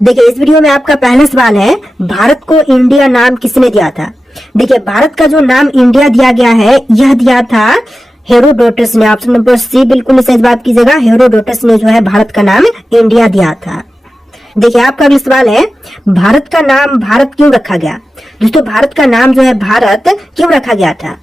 देखिए इस वीडियो में आपका पहला सवाल है, भारत को इंडिया नाम किसने दिया था। देखिए भारत का जो नाम इंडिया दिया गया है यह दिया था हेरोडोटस ने। ऑप्शन नंबर सी बिल्कुल सही बात कीजिएगा। हेरोडोटस ने जो है भारत का नाम इंडिया दिया था। देखिए आपका अगला सवाल है, भारत का नाम भारत क्यों रखा गया। दोस्तों भारत का नाम जो है भारत क्यों रखा गया था,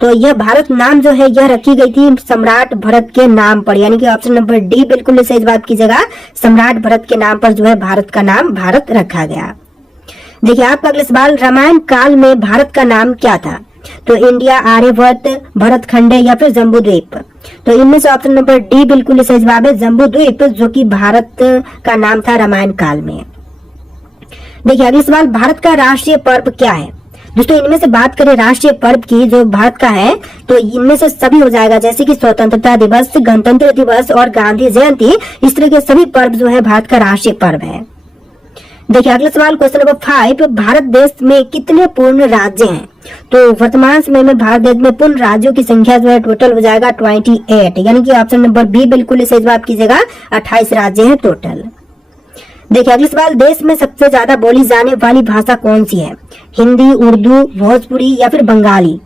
तो यह भारत नाम जो है यह रखी गई थी सम्राट भरत के नाम पर, यानी कि ऑप्शन नंबर डी बिल्कुल सही बात कीजिएगा। सम्राट भरत के नाम पर जो है भारत का नाम भारत रखा गया। देखिए आपका अगला सवाल, रामायण काल में भारत का नाम क्या था। तो इंडिया, आर्यभट्ट, भरत खंडे या फिर जम्बू द्वीप। तो इनमें से ऑप्शन नंबर डी बिल्कुल सही जवाब है, जम्बू द्वीप, जो कि भारत का नाम था रामायण काल में। देखिए अगला सवाल, भारत का राष्ट्रीय पर्व क्या है। दोस्तों इनमें से बात करें राष्ट्रीय पर्व की जो भारत का है, तो इनमें से सभी हो जाएगा, जैसे कि स्वतंत्रता दिवस, गणतंत्र दिवस और गांधी जयंती। इस तरह के सभी पर्व जो है भारत का राष्ट्रीय पर्व है। देखिए अगला सवाल, क्वेश्चन नंबर 5, भारत देश में कितने पूर्ण राज्य हैं। तो वर्तमान समय में भारत देश में पूर्ण राज्यों की संख्या जो है टोटल हो जाएगा 28, यानी कि ऑप्शन नंबर बी बिल्कुल सही जवाब कीजिएगा। 28 राज्य हैं टोटल। देखिए अगला सवाल, देश में सबसे ज्यादा बोली जाने वाली भाषा कौन सी है। हिंदी, उर्दू, भोजपुरी या फिर बंगाली।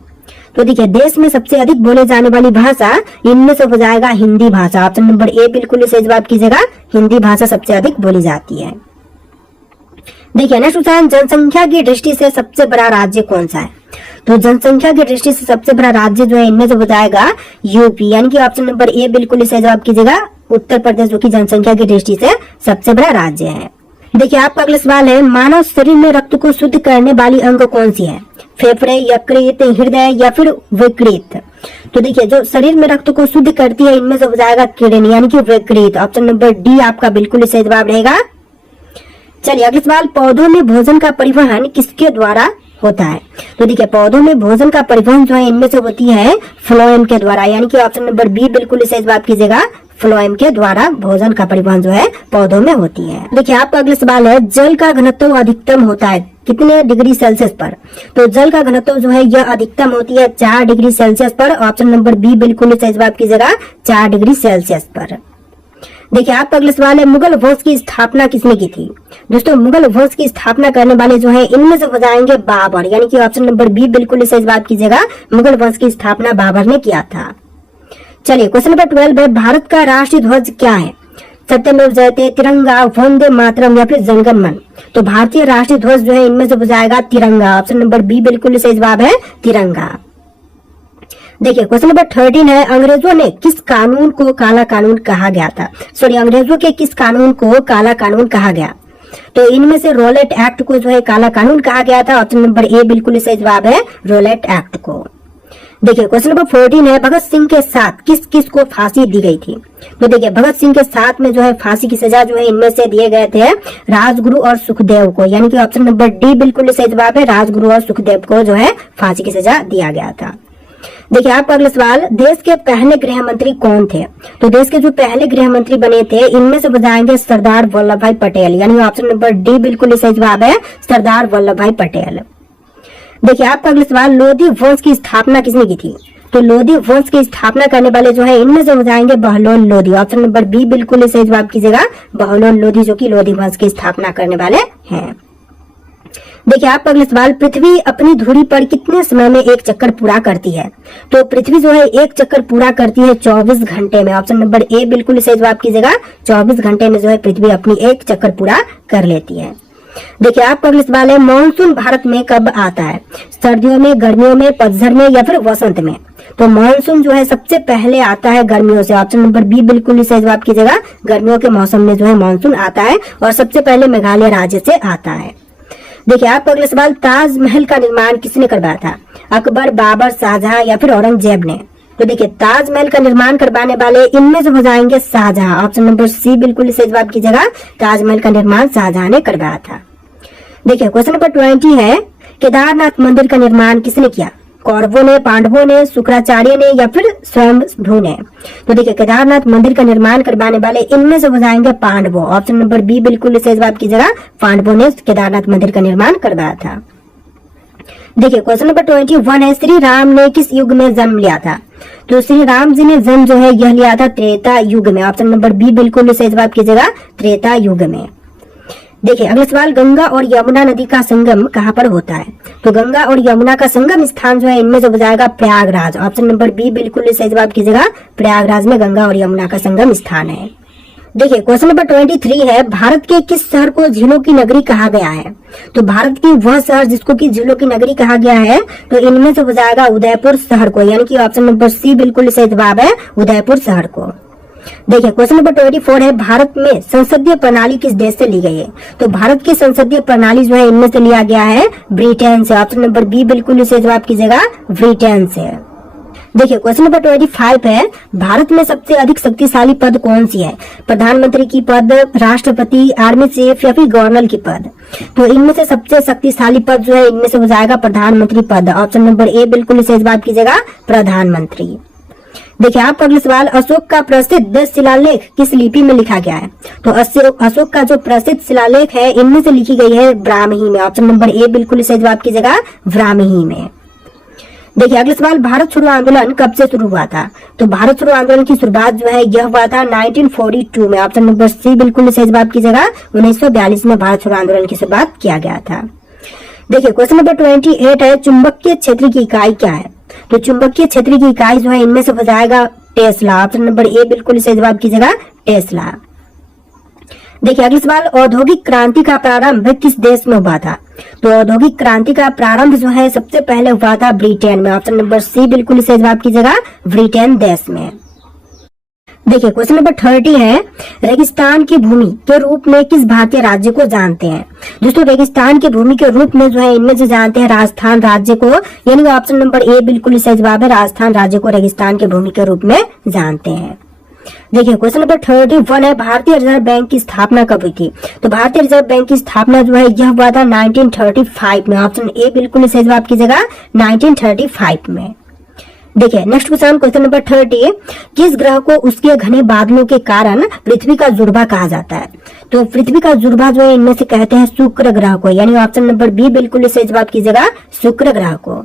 तो देखिए देश में सबसे अधिक बोले जाने वाली भाषा इनमें से हो जाएगा हिंदी भाषा। ऑप्शन नंबर ए बिल्कुल सही जवाब कीजिएगा। हिंदी भाषा सबसे अधिक बोली जाती है। देखिए नेक्स्ट क्वेश्चन, जनसंख्या की दृष्टि से सबसे बड़ा राज्य कौन सा है। तो जनसंख्या की दृष्टि से सबसे बड़ा राज्य जो है इनमें से हो जाएगा यूपी, यानी कि ऑप्शन नंबर ए बिल्कुल सही जवाब कीजिएगा। उत्तर प्रदेश जो कि जनसंख्या की दृष्टि से सबसे बड़ा राज्य है। देखिए आपका अगला सवाल है, मानव शरीर में रक्त को शुद्ध करने वाली अंग कौन सी है। फेफड़े, यकृत, हृदय या फिर विकृत। तो देखिए जो शरीर में रक्त को शुद्ध करती है इनमें से हो जाएगा किडनी, यानी कि विकृत। ऑप्शन नंबर डी आपका बिल्कुल सही जवाब रहेगा। चलिए अगला सवाल, पौधों में भोजन का परिवहन किसके द्वारा होता है। तो देखिए पौधों में भोजन का परिवहन जो है इनमें से होती है फ्लोएम के द्वारा, यानी कि ऑप्शन नंबर बी बिल्कुल सही जवाब कीजिएगा। फ्लोएम के द्वारा भोजन का परिवहन जो है पौधों में होती है। देखिए आपका अगला सवाल है, जल का घनत्व अधिकतम होता है कितने डिग्री सेल्सियस पर। तो जल का घनत्व जो है यह अधिकतम होती है 4 डिग्री सेल्सियस पर। ऑप्शन नंबर बी बिल्कुल सही जवाब कीजिएगा, 4 डिग्री सेल्सियस पर। देखिए आपका अगला सवाल है, मुगल वंश की स्थापना किसने की थी। दोस्तों मुगल वंश की स्थापना करने वाले जो है इनमें से हो जाएंगे बाबर, यानी कि ऑप्शन नंबर बी बिल्कुल सही जवाब कीजिएगा। मुगल वंश की स्थापना बाबर ने किया था। चलिए क्वेश्चन नंबर 12 है, भारत का राष्ट्रीय ध्वज क्या है। सत्यमेव जयते, तिरंगा, वंदे मातरम या फिर जनगण मन। तो भारतीय राष्ट्रीय ध्वज जो है इनमें से हो जाएगा तिरंगा। ऑप्शन नंबर बी बिल्कुल सही जवाब है, तिरंगा। देखिए क्वेश्चन नंबर 13 है, अंग्रेजों ने किस कानून को काला कानून कहा गया था। सॉरी, अंग्रेजों के किस कानून को काला कानून कहा गया। तो इनमें से रोलेट एक्ट को जो है काला कानून कहा गया था। ऑप्शन नंबर ए बिल्कुल सही जवाब है, रोलेट एक्ट को। देखिए क्वेश्चन नंबर 14 है, भगत सिंह के साथ किस किस को फांसी दी गई थी। तो देखिए भगत सिंह के साथ में जो है फांसी की सजा जो है इनमें से दिए गए थे राजगुरु और सुखदेव को, यानी कि ऑप्शन नंबर डी बिल्कुल सही जवाब है। राजगुरु और सुखदेव को जो है फांसी की सजा दिया गया था। देखिए आपका अगला सवाल, देश के पहले गृह मंत्री कौन थे। तो देश के जो पहले गृह मंत्री बने थे इनमें से बताएंगे सरदार वल्लभ भाई पटेल, यानी ऑप्शन नंबर डी बिल्कुल सही जवाब है, सरदार वल्लभ भाई पटेल। देखिए आपका अगला सवाल, लोधी वंश की स्थापना किसने की थी। तो लोधी वंश की स्थापना करने वाले जो है इनमें से हो जाएंगे Bahlol Lodi. Option number B बिल्कुल सही जवाब कीजिएगा, बहलोल लोधी जो कि लोधी वंश की स्थापना करने वाले हैं। देखिए आपका अगला सवाल, पृथ्वी अपनी धुरी पर कितने समय में एक चक्कर पूरा करती है। तो पृथ्वी जो है एक चक्कर पूरा करती है 24 घंटे में। ऑप्शन नंबर ए बिल्कुल सही जवाब कीजिएगा, 24 घंटे में जो है पृथ्वी अपनी एक चक्कर पूरा कर लेती है। देखिए आपका अगला सवाल है, मानसून भारत में कब आता है। सर्दियों में, गर्मियों में, पतझड़ में या फिर वसंत में। तो मानसून जो है सबसे पहले आता है गर्मियों से। ऑप्शन नंबर बी बिल्कुल सही जवाब कीजिएगा, गर्मियों के मौसम में जो है मानसून आता है और सबसे पहले मेघालय राज्य से आता है। देखिए आपका अगला सवाल, ताजमहल का निर्माण किसने करवाया था। अकबर, बाबर, शाहजहां या फिर औरंगजेब ने। तो देखिए ताजमहल का निर्माण करवाने वाले इनमें से हो जाएंगे शाहजहां। ऑप्शन नंबर सी बिल्कुल सही जवाब कीजिएगा, ताजमहल का निर्माण शाहजहां ने करवाया था। देखिए क्वेश्चन नंबर 20 है, केदारनाथ मंदिर का निर्माण किसने किया। कौरवों ने, पांडवों ने, शुक्राचार्य ने या फिर स्वयंभू ने। तो देखिए केदारनाथ मंदिर का निर्माण करवाने वाले इनमें से हो जाएंगे पांडवों। ऑप्शन नंबर बी बिल्कुल सही जवाब कीजिएगा, पांडवों ने केदारनाथ मंदिर का निर्माण करवाया था। देखिए क्वेश्चन नंबर 21 है, श्री राम ने किस युग में जन्म लिया था। तो श्री राम जी ने जन्म जो है यह लिया था त्रेता युग में। ऑप्शन नंबर बी बिल्कुल सही जवाब कीजिएगा, त्रेता युग में। देखिए अगला सवाल, गंगा और यमुना नदी का संगम कहाँ पर होता है? तो गंगा और यमुना का संगम स्थान जो है इनमें से हो जाएगा प्रयागराज। ऑप्शन नंबर बी बिल्कुल सही जवाब कीजिएगा। प्रयागराज में गंगा और यमुना का संगम स्थान है। देखिए क्वेश्चन नंबर 23 है, भारत के किस शहर को झीलों की नगरी कहा गया है? तो भारत की वह शहर जिसको कि झीलों की नगरी कहा गया है, तो इनमें से हो जाएगा उदयपुर शहर को, यानी कि ऑप्शन नंबर सी बिल्कुल सही जवाब है, उदयपुर शहर को। देखिए क्वेश्चन नंबर 24 है, भारत में संसदीय प्रणाली किस देश से ली गई है? तो भारत की संसदीय प्रणाली जो है इनमें से लिया गया है ब्रिटेन से। ऑप्शन नंबर बी बिल्कुल सही जवाब कीजिएगा, ब्रिटेन से। देखिए क्वेश्चन नंबर 25 है, भारत में सबसे अधिक शक्तिशाली पद कौन सी है? प्रधानमंत्री की पद, राष्ट्रपति, आर्मी चीफ या फिर गवर्नर की पद? तो इनमें से सबसे शक्तिशाली पद जो है इनमें से हो जाएगा प्रधानमंत्री पद। ऑप्शन नंबर ए बिल्कुल सही जवाब कीजिएगा, प्रधानमंत्री। देखिए आपका अगला सवाल, अशोक का प्रसिद्ध शिलालेख किस लिपि में लिखा गया है? तो अशोक का जो प्रसिद्ध शिलालेख है इनमें से लिखी गई है ब्राह्मी में। ऑप्शन नंबर ए बिल्कुल सही जवाब कीजिएगा, ब्राह्मी में। देखिए अगला सवाल, भारत छोड़ो आंदोलन कब से शुरू हुआ था? तो भारत छोड़ो आंदोलन की शुरुआत जो है यह हुआ था 1942 में। ऑप्शन नंबर सी बिल्कुल सही जवाब कीजिएगा, 1942 में भारत छोड़ो आंदोलन की शुरुआत किया गया था। देखिए क्वेश्चन नंबर 28 है, चुंबकीय क्षेत्र की इकाई क्या है? तो चुंबकीय क्षेत्र की इकाई जो है इनमें से हो जाएगा टेस्ला। ऑप्शन नंबर ए बिल्कुल सही जवाब कीजिएगा, टेस्ला। देखिए अगला सवाल, औद्योगिक क्रांति का प्रारंभ किस देश में हुआ था? तो औद्योगिक क्रांति का प्रारंभ जो है सबसे पहले हुआ था ब्रिटेन में। ऑप्शन नंबर सी बिल्कुल सही जवाब कीजिएगा, ब्रिटेन देश में। देखिए क्वेश्चन नंबर 30 है, रेगिस्तान की भूमि के रूप में किस भारतीय राज्य को जानते हैं? दोस्तों रेगिस्तान की भूमि के रूप में जो है इनमें से जानते हैं राजस्थान राज्य को, यानी ऑप्शन नंबर ए बिल्कुल सही जवाब है, राजस्थान राज्य को रेगिस्तान की भूमि के रूप में जानते हैं। देखिए क्वेश्चन नंबर 31 है, भारतीय रिजर्व बैंक की स्थापना कब हुई थी? तो भारतीय रिजर्व बैंक की स्थापना जो है यह हुआ था 1935 में। ऑप्शन ए बिल्कुल सही जवाब कीजिएगा, 1935 में। देखिए नेक्स्ट क्वेश्चन नंबर 30, किस ग्रह को उसके घने बादलों के कारण पृथ्वी का जुड़वा कहा जाता है? तो पृथ्वी का जुड़वा जो है इनमें से कहते हैं शुक्र ग्रह को, यानी ऑप्शन नंबर बी बिल्कुल सही जवाब कीजिएगा, शुक्र ग्रह को।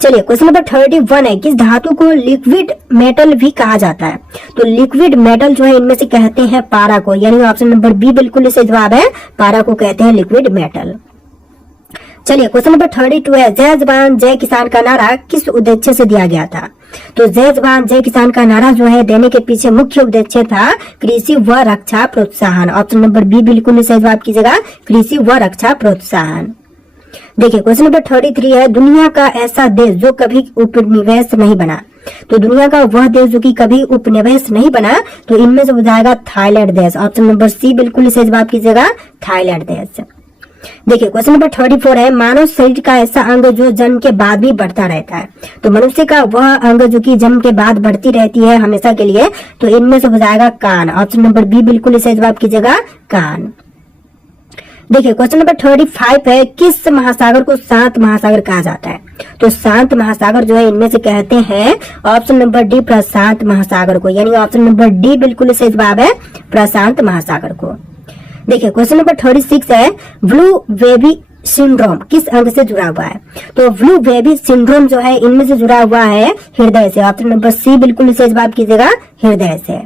चलिए क्वेश्चन नंबर 31 है, किस धातु को लिक्विड मेटल भी कहा जाता है? तो लिक्विड मेटल जो है इनमें से कहते हैं पारा को, यानी ऑप्शन नंबर बी बिल्कुल सही जवाब है, पारा को कहते हैं लिक्विड मेटल। चलिए क्वेश्चन नंबर 32 है, जय जवान जय किसान का नारा किस उद्देश्य से दिया गया था? तो जय जवान जय किसान का नारा जो है देने के पीछे मुख्य उद्देश्य था कृषि व रक्षा प्रोत्साहन। ऑप्शन नंबर बी बिल्कुल सही जवाब कीजिएगा, कृषि व रक्षा प्रोत्साहन। देखिए क्वेश्चन नंबर 33 है, दुनिया का ऐसा देश जो कभी उपनिवेश नहीं बना? तो दुनिया का वह देश जो कि कभी उपनिवेश नहीं बना, तो इनमें से हो जाएगा थाईलैंड देश। ऑप्शन नंबर सी बिल्कुल सही जवाब कीजिएगा, थाईलैंड देश। देखिए क्वेश्चन नंबर 34 है, मानव शरीर का ऐसा अंग जो जन्म के बाद भी बढ़ता रहता है? तो मनुष्य का वह अंग जो कि जन्म के बाद बढ़ती रहती है हमेशा के लिए, तो इनमें से हो जाएगा कान। ऑप्शन नंबर बी बिल्कुल सही जवाब कीजिएगा, कान। देखिए क्वेश्चन नंबर 35 है, किस महासागर को शांत महासागर कहा जाता है? तो शांत महासागर जो है इनमें से कहते हैं ऑप्शन नंबर डी प्रशांत महासागर को, यानी ऑप्शन नंबर डी बिल्कुल सही जवाब है, प्रशांत महासागर को। देखिए क्वेश्चन नंबर 36 है, ब्लू बेबी सिंड्रोम किस अंग से जुड़ा हुआ है? तो ब्लू बेबी सिंड्रोम जो है इनमें से जुड़ा हुआ है हृदय से। ऑप्शन नंबर सी बिल्कुल सही जवाब कीजिएगा, हृदय से।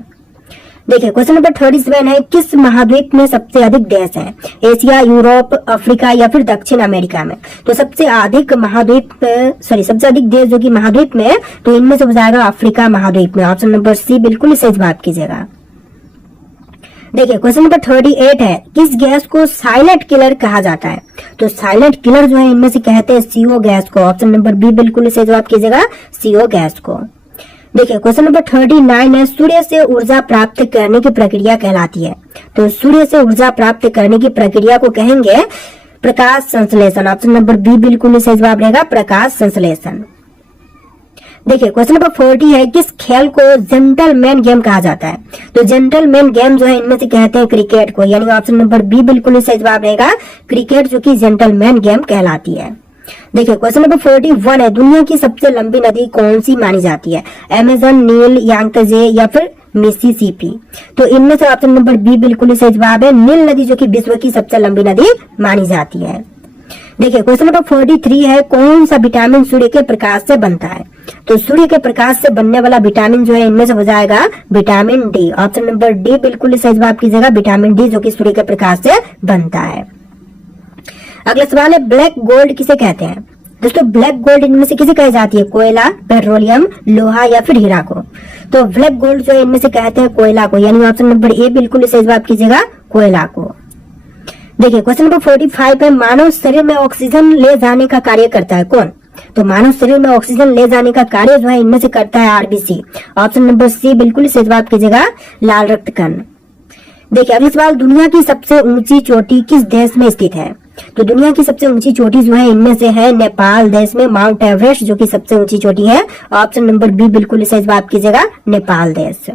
देखिए क्वेश्चन नंबर 37 है, किस महाद्वीप में सबसे अधिक देश हैं? एशिया, यूरोप, अफ्रीका या फिर दक्षिण अमेरिका में? तो सबसे अधिक देश जो कि महाद्वीप में, तो इनमें से हो जाएगा अफ्रीका महाद्वीप में। ऑप्शन नंबर सी बिल्कुल सही जवाब कीजिएगा। देखिए क्वेश्चन नंबर 38 है, किस गैस को साइलेंट किलर कहा जाता है? तो साइलेंट किलर जो है इनमें से कहते हैं CO गैस को। ऑप्शन नंबर बी बिल्कुल सही जवाब कीजिएगा, CO गैस को। देखिए क्वेश्चन नंबर 39 है, सूर्य से ऊर्जा प्राप्त करने की प्रक्रिया कहलाती है? तो सूर्य से ऊर्जा प्राप्त करने की प्रक्रिया को कहेंगे प्रकाश संश्लेषण। ऑप्शन नंबर बी बिल्कुल सही जवाब रहेगा, प्रकाश संश्लेषण। देखिए क्वेश्चन नंबर 40 है, किस खेल को जेंटलमैन गेम कहा जाता है? तो जेंटलमैन गेम जो है इनमें से कहते हैं क्रिकेट को, यानी ऑप्शन नंबर बी बिल्कुल सही जवाब रहेगा, क्रिकेट जो कि जेंटलमैन गेम कहलाती है। देखिए क्वेश्चन नंबर 41 है, दुनिया की सबसे लंबी नदी कौन सी मानी जाती है? अमेजन, नील, यांगत्जे या फिर मिसिसिपी? तो इनमें से ऑप्शन नंबर बी बिल्कुल सही जवाब है, नील नदी जो कि विश्व की सबसे लंबी नदी मानी जाती है। देखिए क्वेश्चन नंबर 43 है, कौन सा विटामिन सूर्य के प्रकाश से बनता है? तो सूर्य के प्रकाश से बनने वाला विटामिन जो है इनमें से हो जाएगा vitamin D. Option number D बिल्कुल सही जवाब कीजिएगा, विटामिन डी जो कि सूर्य के प्रकाश से बनता है। अगला सवाल है, ब्लैक गोल्ड किसे कहते हैं? दोस्तों ब्लैक गोल्ड इनमें से किसे कही जाती है? कोयला, पेट्रोलियम, लोहा या फिर हीरा को? तो ब्लैक गोल्ड जो है इनमें से कहते हैं कोयला को, यानी ऑप्शन नंबर ए बिल्कुल सही जवाब कीजिएगा, कोयला को। देखिए क्वेश्चन नंबर 45 है, मानव शरीर में ऑक्सीजन ले जाने का कार्य करता है कौन? तो मानव शरीर में ऑक्सीजन ले जाने का कार्य जो है इनमें से करता है आरबीसी। ऑप्शन नंबर सी बिल्कुल सही जवाब कीजिएगा, लाल रक्त कण। देखिए अगला सवाल, दुनिया की सबसे ऊंची चोटी किस देश में स्थित है? तो दुनिया की सबसे ऊंची चोटी जो है इनमें से है नेपाल देश में, माउंट एवरेस्ट जो कि सबसे ऊंची चोटी है। ऑप्शन नंबर बी बिल्कुल सही जवाब कीजिएगा, नेपाल देश।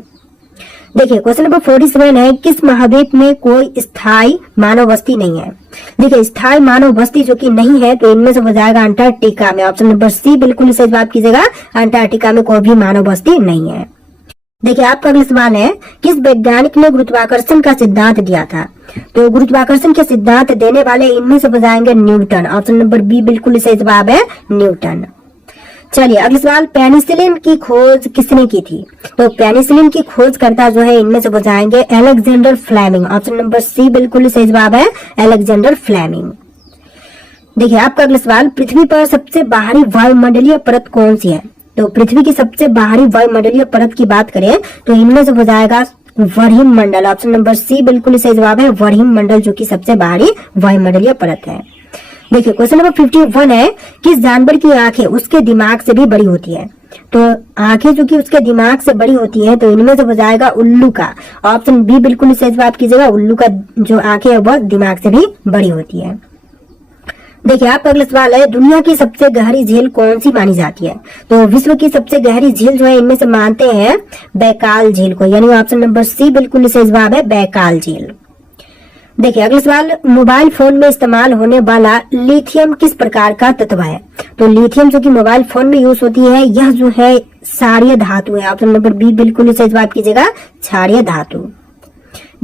देखिए क्वेश्चन नंबर 47 है, किस महाद्वीप में कोई स्थायी मानव बस्ती नहीं है? देखिए स्थायी मानव बस्ती जो कि नहीं है तो इनमें से हो जाएगा अंटार्कटिका में। ऑप्शन नंबर सी बिल्कुल सही जवाब कीजिएगा, अंटार्कटिका में कोई भी मानव बस्ती नहीं है। देखिए आपका अगला सवाल है, किस वैज्ञानिक ने गुरुत्वाकर्षण का सिद्धांत दिया था? तो गुरुत्वाकर्षण के सिद्धांत देने वाले इनमें से हो जाएंगे न्यूटन। ऑप्शन नंबर बी बिल्कुल सही जवाब है, न्यूटन। चलिए अगला सवाल, पेनिसिलिन की खोज किसने की थी? तो पेनिसिलिन की खोज करता जो है इनमें से हो जाएंगे Alexander Fleming. Option number C बिल्कुल सही जवाब है, अलेक्जेंडर फ्लेमिंग। देखिए आपका अगला सवाल, पृथ्वी पर सबसे बाहरी वायुमंडलीय परत कौन सी है? तो पृथ्वी की सबसे बाहरी वायुमंडलीय परत की बात करें तो इनमें से हो जाएगा वरहिम मंडल। ऑप्शन नंबर सी बिल्कुल सही जवाब है, वरहिम मंडल जो कि सबसे बाहरी वायुमंडलीय परत है। देखिए क्वेश्चन नंबर 51 है, किस जानवर की आंखें उसके दिमाग से भी बड़ी होती है? तो आंखें जो कि उसके दिमाग से बड़ी होती है तो इनमें से हो जाएगा उल्लू का। ऑप्शन बी बिल्कुल सही जवाब कीजिएगा, उल्लू का जो आंखें है वह दिमाग से भी बड़ी होती है। देखिए आपका अगला सवाल है, दुनिया की सबसे गहरी झील कौन सी मानी जाती है? तो विश्व की सबसे गहरी झील जो है इनमें से मानते हैं बैकाल झील को, यानी ऑप्शन नंबर सी बिल्कुल सही जवाब है, बैकाल झील। देखिए अगला सवाल, मोबाइल फोन में इस्तेमाल होने वाला लिथियम किस प्रकार का तत्व है? तो लिथियम जो कि मोबाइल फोन में यूज होती है यह जो है क्षारीय धातु है। ऑप्शन नंबर बी बिल्कुल सही जवाब कीजिएगा, क्षारीय धातु।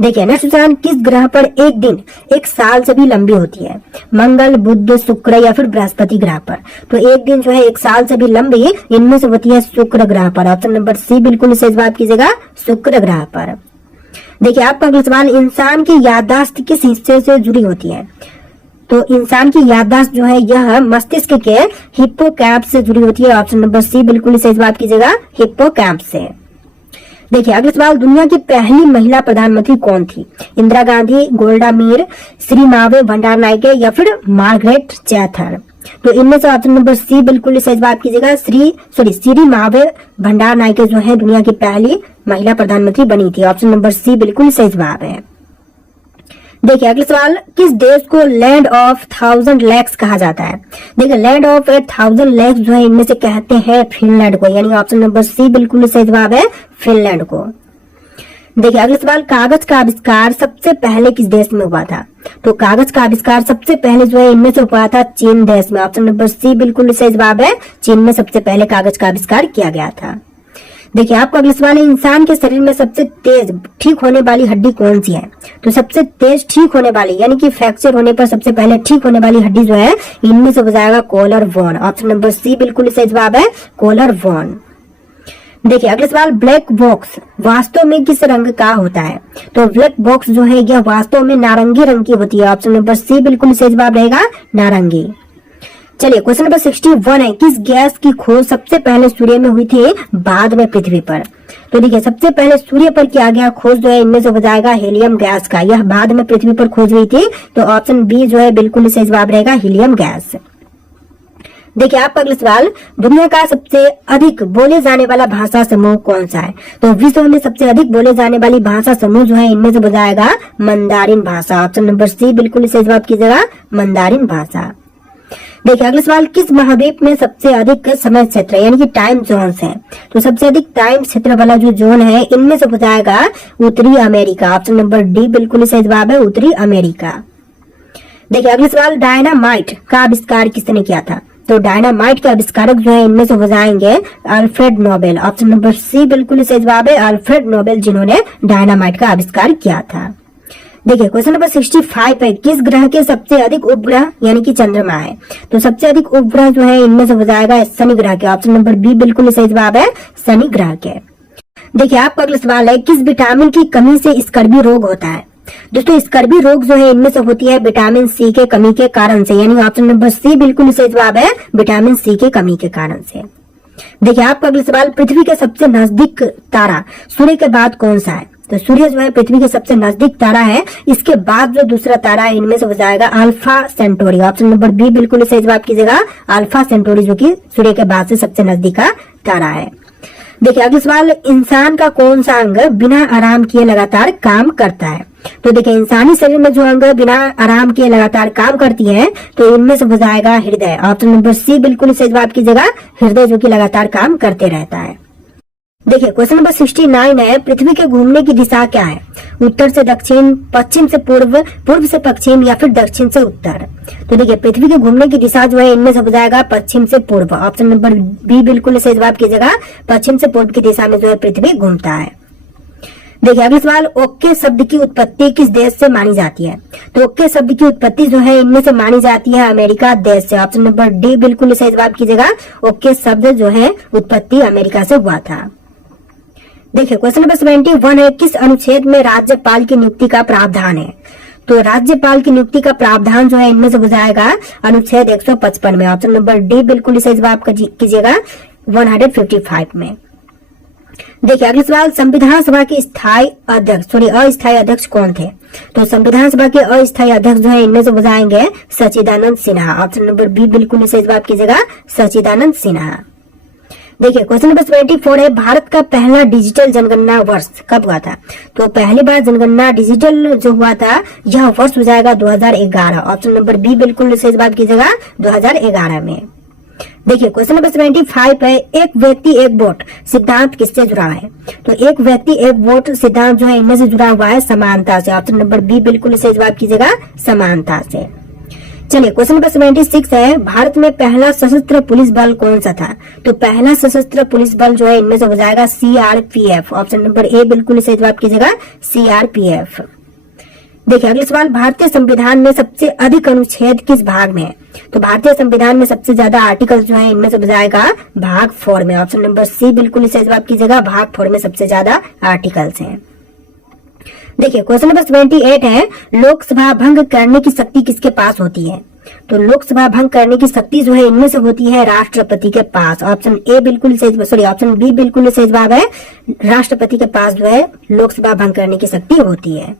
देखिए नेक्स्ट क्वेश्चन, किस ग्रह पर एक दिन एक साल से भी लंबी होती है? मंगल, बुध, शुक्र या फिर बृहस्पति ग्रह पर? तो एक दिन जो है एक साल से भी लंबी इनमें से होती है शुक्र ग्रह पर। ऑप्शन नंबर सी बिल्कुल सही जवाब कीजिएगा, शुक्र ग्रह पर। देखिए आपका अगला सवाल, इंसान की याददाश्त किस हिस्से से जुड़ी होती है? तो इंसान की याददाश्त जो है यह मस्तिष्क के हिप्पोकैम्पस से जुड़ी होती है। ऑप्शन नंबर सी बिल्कुल सही जवाब कीजिएगा, हिप्पोकैम्पस से। देखिए अगला सवाल, दुनिया की पहली महिला प्रधानमंत्री कौन थी? इंदिरा गांधी, गोल्डा मीर, श्री मावे भंडारनायके या फिर मार्गरेट चैथर? तो इनमें से ऑप्शन नंबर सी बिल्कुल सही जवाब कीजिएगा, श्री मावे भंडारनायके जो है दुनिया की पहली महिला प्रधानमंत्री बनी थी। ऑप्शन नंबर सी बिल्कुल सही जवाब है। देखिए अगला सवाल, किस देश को लैंड ऑफ 1000 लेक्स कहा जाता है? देखिए लैंड ऑफ 1000 लेक्स जो है इनमें से कहते हैं फिनलैंड को, यानी ऑप्शन नंबर सी बिल्कुल सही जवाब है, फिनलैंड को। देखिए अगला सवाल, कागज का आविष्कार सबसे पहले किस देश में हुआ था? तो कागज का आविष्कार सबसे पहले जो है इनमें से हुआ था चीन देश में। ऑप्शन नंबर सी बिल्कुल सही जवाब है, चीन में सबसे पहले कागज का आविष्कार किया गया था। देखिए आपका अगला सवाल है, इंसान के शरीर में सबसे तेज ठीक होने वाली हड्डी कौन सी है? तो सबसे तेज ठीक होने वाली यानी कि फ्रैक्चर होने पर सबसे पहले ठीक होने वाली हड्डी जो है इनमें से हो जाएगा collar bone. Option number C बिल्कुल सही जवाब है, कॉलर बोन। देखिए अगला सवाल, ब्लैक बॉक्स वास्तव में किस रंग का होता है? तो ब्लैक बॉक्स जो है यह वास्तव में नारंगी रंग की होती है। ऑप्शन नंबर सी बिल्कुल सही जवाब रहेगा, नारंगी। चलिए क्वेश्चन नंबर 61 है, किस गैस की खोज सबसे पहले सूर्य में हुई थी बाद में पृथ्वी पर? तो देखिए सबसे पहले सूर्य पर किया गया खोज जो है इनमें से हो जाएगा हीलियम गैस का, यह बाद में पृथ्वी पर खोज हुई थी। तो ऑप्शन बी जो है बिल्कुल सही जवाब रहेगा, हीलियम गैस। देखिए आपका अगला सवाल, दुनिया का सबसे अधिक बोले जाने वाला भाषा समूह कौन सा है? तो विश्व में सबसे अधिक बोले जाने वाली भाषा समूह जो है इनमें से हो जाएगा मंदारिन भाषा। ऑप्शन नंबर सी बिल्कुल सही जवाब कीजिएगा, मंदारिन भाषा। देखिए अगला सवाल, किस महाद्वीप में सबसे अधिक समय क्षेत्र यानी कि टाइम जोन्स है? तो सबसे अधिक टाइम क्षेत्र वाला जो जोन है इनमें से हो जाएगा उत्तरी अमेरिका। ऑप्शन नंबर डी बिल्कुल सही जवाब है, उत्तरी अमेरिका। देखिए अगला सवाल, डायनामाइट का आविष्कार किसने किया था? तो डायनामाइट के आविष्कारक जो है इनमें से हो जाएंगे Alfred Nobel. Option number C बिल्कुल सही जवाब है, अल्फ्रेड नोबेल जिन्होंने डायनामाइट का आविष्कार किया था। देखिए क्वेश्चन नंबर 65 है, किस ग्रह के सबसे अधिक उपग्रह यानी कि चंद्रमा है? तो सबसे अधिक उपग्रह जो है इनमें से हो जाएगा शनि ग्रह के। ऑप्शन नंबर बी बिल्कुल सही जवाब है, शनि ग्रह के। देखिए आपका अगला सवाल है, किस विटामिन की कमी से स्कर्वी रोग होता है? दोस्तों स्कर्वी रोग जो है इनमें से होती है विटामिन सी के कमी के कारण से, यानी ऑप्शन नंबर सी बिल्कुल सही जवाब है, विटामिन सी के कमी के कारण से। देखिए आपका अगला सवाल, पृथ्वी के सबसे नजदीक तारा सूर्य के बाद कौन सा है? तो सूर्य जो है पृथ्वी के सबसे नजदीक तारा है, इसके बाद जो दूसरा तारा है इनमें से हो जाएगा Alpha Centauri. Option number B बिल्कुल सही जवाब कीजिएगा, अल्फा सेंटोरी जो कि सूर्य के बाद से सबसे नजदीक का तारा है। देखिए अगला सवाल, इंसान का कौन सा अंग बिना आराम किए लगातार काम करता है? तो देखिए इंसानी शरीर में जो अंग बिना आराम किए लगातार काम करती है तो इनमें से हो जाएगा हृदय। ऑप्शन नंबर सी बिल्कुल सही जवाब कीजिएगा, हृदय जो कि लगातार काम करते रहता है। देखिए क्वेश्चन नंबर 69 है, पृथ्वी के घूमने की दिशा क्या है? उत्तर से दक्षिण, पश्चिम से पूर्व, पूर्व से पश्चिम या फिर दक्षिण से उत्तर? तो देखिए पृथ्वी के घूमने की दिशा जो है इनमें से हो जाएगा पश्चिम से पूर्व। ऑप्शन नंबर बी बिल्कुल सही जवाब कीजिएगा, पश्चिम से पूर्व की दिशा में जो है पृथ्वी घूमता है। देखिए अगला सवाल, ओके शब्द की उत्पत्ति किस देश से मानी जाती है? तो ओके शब्द की उत्पत्ति जो है इनमें से मानी जाती है अमेरिका देश से। ऑप्शन नंबर डी बिल्कुल सही जवाब कीजिएगा, ओके शब्द जो है उत्पत्ति अमेरिका से हुआ था। देखिए क्वेश्चन नंबर 71 है, किस अनुच्छेद में राज्यपाल की नियुक्ति का प्रावधान है? तो राज्यपाल की नियुक्ति का प्रावधान जो है इनमें से हो जाएगा अनुच्छेद 155 में। ऑप्शन नंबर डी बिल्कुल सही जवाब कीजिएगा, 155 में। देखिए अगला सवाल, संविधान सभा के अस्थायी अध्यक्ष कौन थे? तो संविधान सभा के अस्थायी अध्यक्ष जो है इनमें से हो जाएंगे सच्चिदानंद सिन्हा। ऑप्शन नंबर बी बिल्कुल सही जवाब कीजिएगा, सच्चिदानंद सिन्हा। देखिए क्वेश्चन नंबर 74 है, भारत का पहला डिजिटल जनगणना वर्ष कब हुआ था? तो पहली बार जनगणना डिजिटल जो हुआ था यह वर्ष हो जाएगा 2011। ऑप्शन नंबर बी बिल्कुल सही जवाब कीजिएगा, 2011 में। देखिए क्वेश्चन नंबर 75 है, एक व्यक्ति एक वोट सिद्धांत किससे जुड़ा है? तो एक व्यक्ति एक वोट सिद्धांत जो है इनमें से जुड़ा हुआ है समानता से। ऑप्शन नंबर बी बिल्कुल सही जवाब कीजिएगा, समानता से। चलिए क्वेश्चन नंबर 76 है, भारत में पहला सशस्त्र पुलिस बल कौन सा था? तो पहला सशस्त्र पुलिस बल जो है इनमें से हो जाएगा सीआरपीएफ। ऑप्शन नंबर ए बिल्कुल सही जवाब कीजिएगा, सीआरपीएफ। देखिए अगला सवाल, भारतीय संविधान में सबसे अधिक अनुच्छेद किस भाग में है? तो भारतीय संविधान में सबसे ज्यादा आर्टिकल जो है इनमें से हो जाएगा भाग 4 में। ऑप्शन नंबर सी बिल्कुल सही जवाब कीजिएगा, भाग 4 में सबसे ज्यादा आर्टिकल्स हैं। देखिए क्वेश्चन नंबर 78 है, लोकसभा भंग करने की शक्ति किसके पास होती है? तो लोकसभा भंग करने की शक्ति जो है इनमें से होती है राष्ट्रपति के पास। ऑप्शन ए बिल्कुल सही, ऑप्शन बी बिल्कुल सही जवाब है, राष्ट्रपति के पास जो है लोकसभा भंग करने की शक्ति होती है।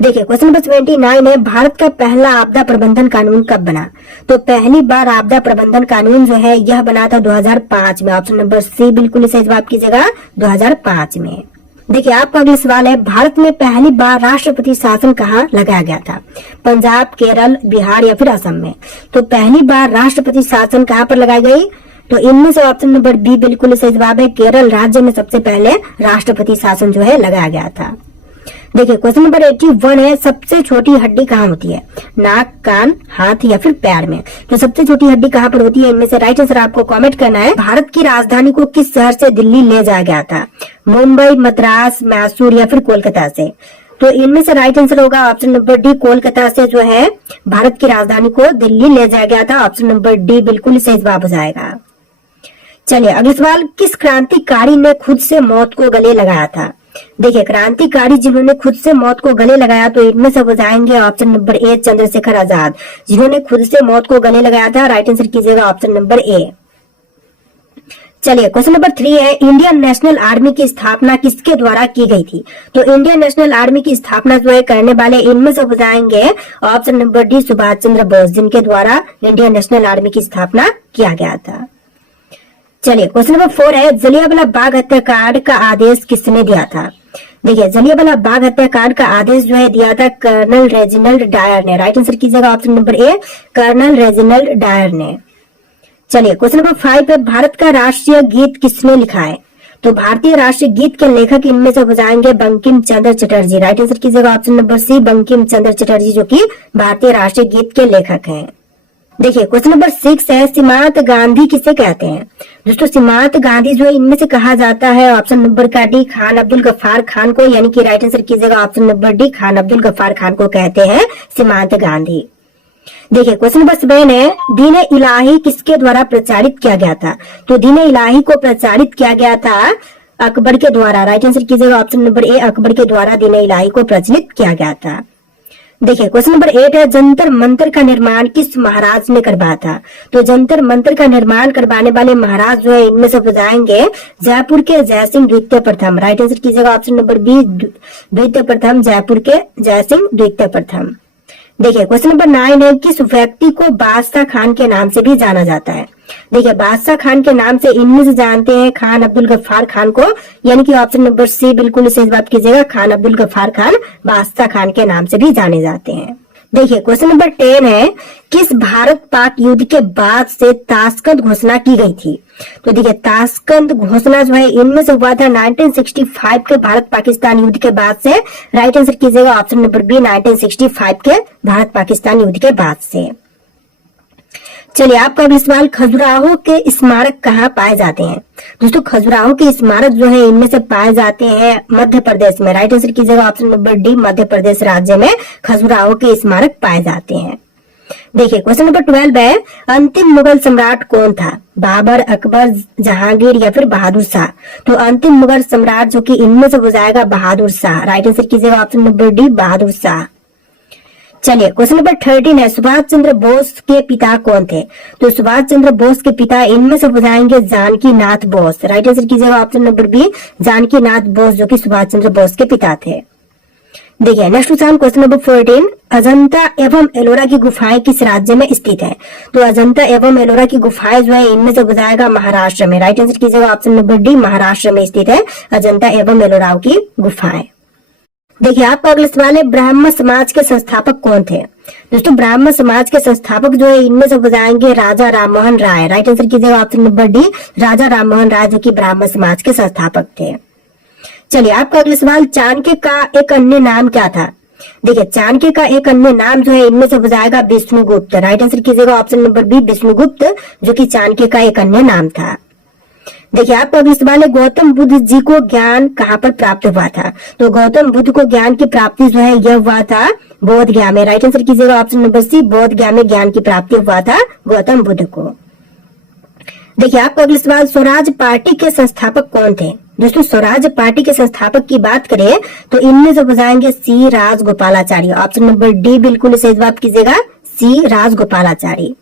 देखिए क्वेश्चन नंबर 79 है, भारत का पहला आपदा प्रबंधन कानून कब बना? तो पहली बार आपदा प्रबंधन कानून जो है यह बना था 2005 में। ऑप्शन नंबर सी बिल्कुल सही जवाब कीजिएगा, 2005 में। देखिए आपका अगला सवाल है, भारत में पहली बार राष्ट्रपति शासन कहाँ लगाया गया था? पंजाब, केरल, बिहार या फिर असम में? तो पहली बार राष्ट्रपति शासन कहाँ पर लगाई गई? तो इनमें से ऑप्शन नंबर बी बिल्कुल सही जवाब है, केरल राज्य में सबसे पहले राष्ट्रपति शासन जो है लगाया गया था। देखिए क्वेश्चन नंबर 81 है, सबसे छोटी हड्डी कहाँ होती है? नाक, कान, हाथ या फिर पैर में? तो सबसे छोटी हड्डी कहाँ पर होती है? इनमें से राइट आंसर आपको कमेंट करना है। भारत की राजधानी को किस शहर से दिल्ली ले जाया गया था? मुंबई, मद्रास, मैसूर या फिर कोलकाता से? तो इनमें से राइट आंसर होगा ऑप्शन नंबर डी, कोलकाता से जो है भारत की राजधानी को दिल्ली ले जाया गया था। ऑप्शन नंबर डी बिल्कुल सही जवाब हो जाएगा। चलिए अगला सवाल, किस क्रांतिकारी ने खुद से मौत को गले लगाया था? देखिए क्रांतिकारी जिन्होंने खुद से मौत को गले लगाया तो इनमें से हो जाएंगे ऑप्शन नंबर ए, चंद्रशेखर आजाद, जिन्होंने खुद से मौत को गले लगाया था। राइट आंसर कीजिएगा ऑप्शन नंबर ए। चलिए क्वेश्चन नंबर 3 है, इंडियन नेशनल आर्मी की स्थापना किसके द्वारा की गई थी? तो इंडियन नेशनल आर्मी की स्थापना जो है करने वाले इनमें से हो जाएंगे option number D, Subhash Chandra Bose, जिनके द्वारा इंडियन नेशनल आर्मी की स्थापना किया गया था। चलिए क्वेश्चन नंबर 4 है, जलियांवाला बाग हत्याकांड का आदेश किसने दिया था? देखिए जलियांवाला बाग हत्याकांड का आदेश जो है दिया था कर्नल रेजिनाल्ड डायर ने। राइट आंसर कीजिएगा option number A, colonel Reginald Dyer ने। चलिए क्वेश्चन नंबर 5 है, भारत का राष्ट्रीय गीत किसने लिखा है? तो भारतीय राष्ट्रीय गीत के लेखक इनमें से हो जाएंगे बंकिम चंद्र चटर्जी। राइट आंसर कीजिएगा ऑप्शन नंबर सी, बंकिम चंद्र चटर्जी, जो कि भारतीय राष्ट्रीय गीत के लेखक हैं। देखिए क्वेश्चन नंबर 6 है, सीमांत गांधी किसे कहते हैं? दोस्तों सीमांत गांधी जो है इनमें से कहा जाता है ऑप्शन नंबर का डी खान अब्दुल गफ्फार खान को, यानी कि राइट आंसर कीजिएगा option number D Khan Abdul Ghaffar Khan को कहते हैं सीमांत गांधी। देखिए क्वेश्चन नंबर 7 है, दीन इलाही किसके द्वारा प्रचारित किया गया था? तो दीन इलाही को प्रचारित किया गया था अकबर के द्वारा। राइट आंसर कीजिएगा ऑप्शन नंबर ए, अकबर के द्वारा दीन इलाही को प्रचलित किया गया था। देखिए क्वेश्चन नंबर 8 है, जंतर मंतर का निर्माण किस महाराज ने करवाया था? तो जंतर मंतर का निर्माण करवाने वाले महाराज जो है इनमें से हो जाएंगे जयपुर के जयसिंह द्वितीय प्रथम। राइट आंसर कीजिएगा ऑप्शन नंबर बी, द्वितीय प्रथम, जयपुर के जयसिंह द्वितीय प्रथम। देखिए क्वेश्चन नंबर 9 है, किस व्यक्ति को बादशाह खान के नाम से भी जाना जाता है? देखिए बादशाह खान के नाम से इनमें से जानते हैं खान अब्दुल गफ्फार खान को, यानी कि ऑप्शन नंबर सी बिल्कुल सही बात कीजिएगा, खान अब्दुल गफ्फार खान बादशाह खान के नाम से भी जाने जाते हैं। देखिए क्वेश्चन नंबर 10 है, किस भारत पाक युद्ध के बाद से ताशकंद घोषणा की गई थी? तो देखिए ताशकंद घोषणा जो है इनमें से हुआ था 1965 के भारत पाकिस्तान युद्ध के बाद से। राइट आंसर कीजिएगा ऑप्शन नंबर बी, 1965 के भारत पाकिस्तान युद्ध के बाद से। चलिए आपका अगला सवाल, खजुराहो के स्मारक कहाँ पाए जाते हैं? दोस्तों खजुराहो के स्मारक जो है इनमें से पाए जाते हैं मध्य प्रदेश में। राइट आंसर कीजिएगा option number D, Madhya Pradesh राज्य में खजुराहो के स्मारक पाए जाते हैं। देखिए क्वेश्चन नंबर 12 है, अंतिम मुगल सम्राट कौन था? बाबर, अकबर, जहांगीर या फिर बहादुर शाह? तो अंतिम मुगल सम्राट जो कि इनमें से हो जाएगा बहादुर शाह। राइट आंसर कीजिएगा option number D, Bahadur Shah. चलिए क्वेश्चन नंबर 13 है, सुभाष चंद्र बोस के पिता कौन थे? तो सुभाष चंद्र बोस के पिता इनमें से हो जाएंगे जानकी नाथ बोस। राइट आंसर कीजिएगा option number B, Janaki Nath Bose जो कि सुभाष चंद्र बोस के पिता थे। देखिए नेक्स्ट क्वेश्चन नंबर 14, अजंता एवं एलोरा की गुफाएं किस राज्य में स्थित है? तो अजंता एवं एलोरा की गुफाएं जो है इनमें से हो जाएगा महाराष्ट्र में। राइट आंसर कीजिएगा ऑप्शन नंबर डी, महाराष्ट्र में स्थित है अजंता एवं एलोरा की गुफाएं। देखिए आपका अगला सवाल है, ब्राह्मण समाज के संस्थापक कौन थे? दोस्तों ब्राह्मण समाज के संस्थापक जो है इनमें से हो जाएंगे राजा राममोहन राय। राइट आंसर कीजिएगा option number D, Raja Rammohan Roy जो कि ब्राह्मण समाज के संस्थापक थे। चलिए आपका अगला सवाल, चाणक्य का एक अन्य नाम क्या था? देखिए चाणक्य का एक अन्य नाम जो है इनमें से हो जाएगा विष्णुगुप्त। राइट आंसर कीजिएगा ऑप्शन नंबर बी, विष्णुगुप्त जो कि चाणक्य का एक अन्य नाम था। देखिए आपका अगला सवाल है, गौतम बुद्ध जी को ज्ञान कहाँ पर प्राप्त हुआ था? तो गौतम बुद्ध को ज्ञान की प्राप्ति जो है यह हुआ था बोध गया में। राइट आंसर कीजिएगा ऑप्शन नंबर सी, बोध गया में ज्ञान की प्राप्ति हुआ था गौतम बुद्ध को। देखिए आपका अगला सवाल, स्वराज पार्टी के संस्थापक कौन थे? दोस्तों स्वराज पार्टी के संस्थापक की बात करें तो इनमें से हो जाएंगे सी राजगोपालाचारी। ऑप्शन नंबर डी बिल्कुल सही जवाब कीजिएगा, सी राजगोपालाचारी।